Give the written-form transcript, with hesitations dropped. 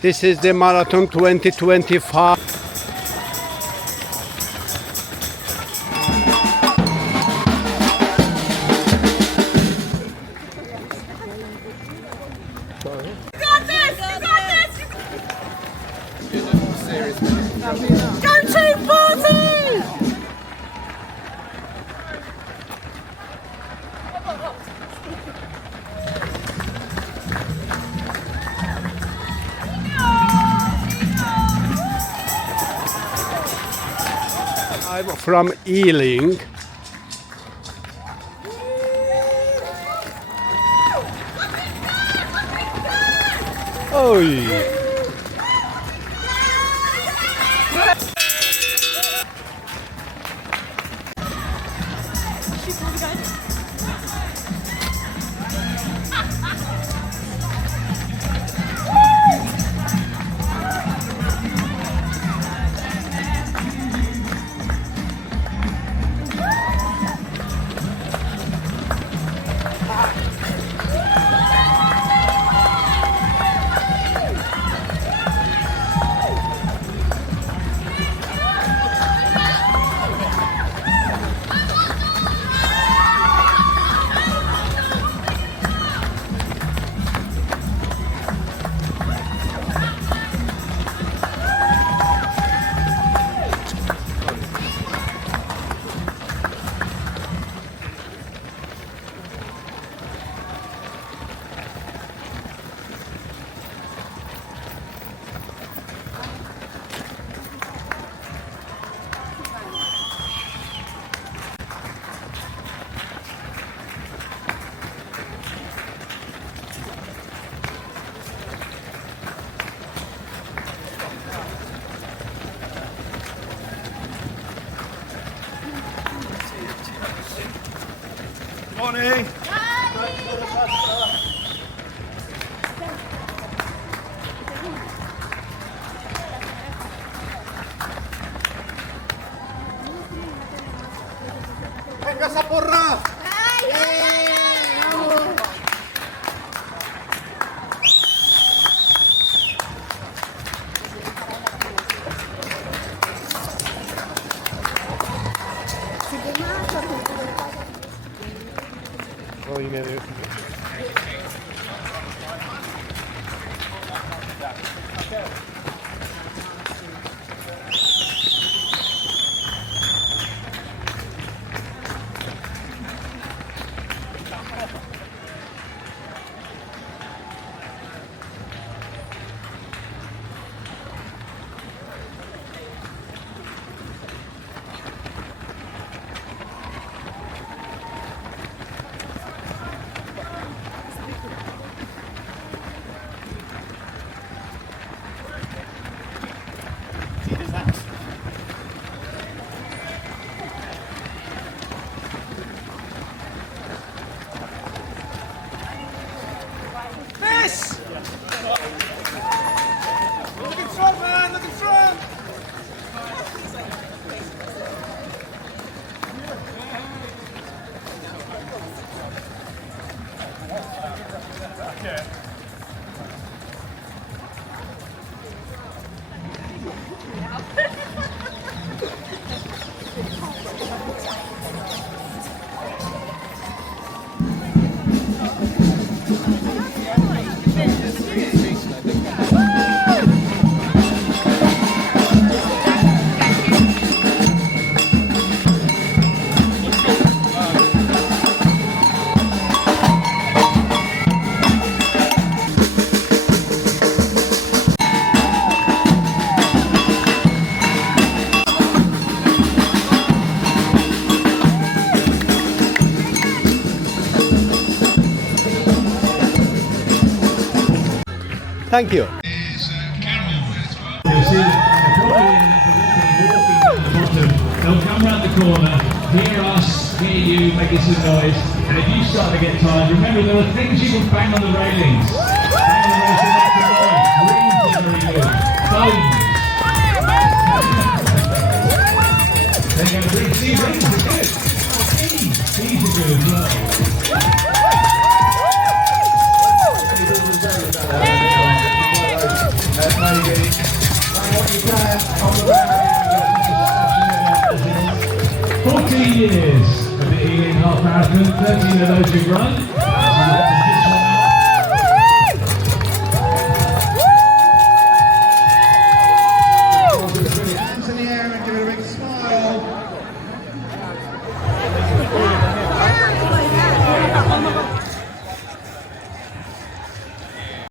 This is the Marathon 2025. Go Team 40! I'm from Ealing. Oi! Morning. Venga esa porra. O yine de yok. Fish! Look in front, man! Look in front! Okay. Thank you. They'll come round the corner, hear us, hear you, making some noise, and if you start to get tired, remember there are things you can bang on the railings. Bang on the railings to make the noise. Rings are very good. Phones. Then you're going to bring see rings are good. These are good as well. 14 years of the Ealing Half Marathon, 13 of those you've run.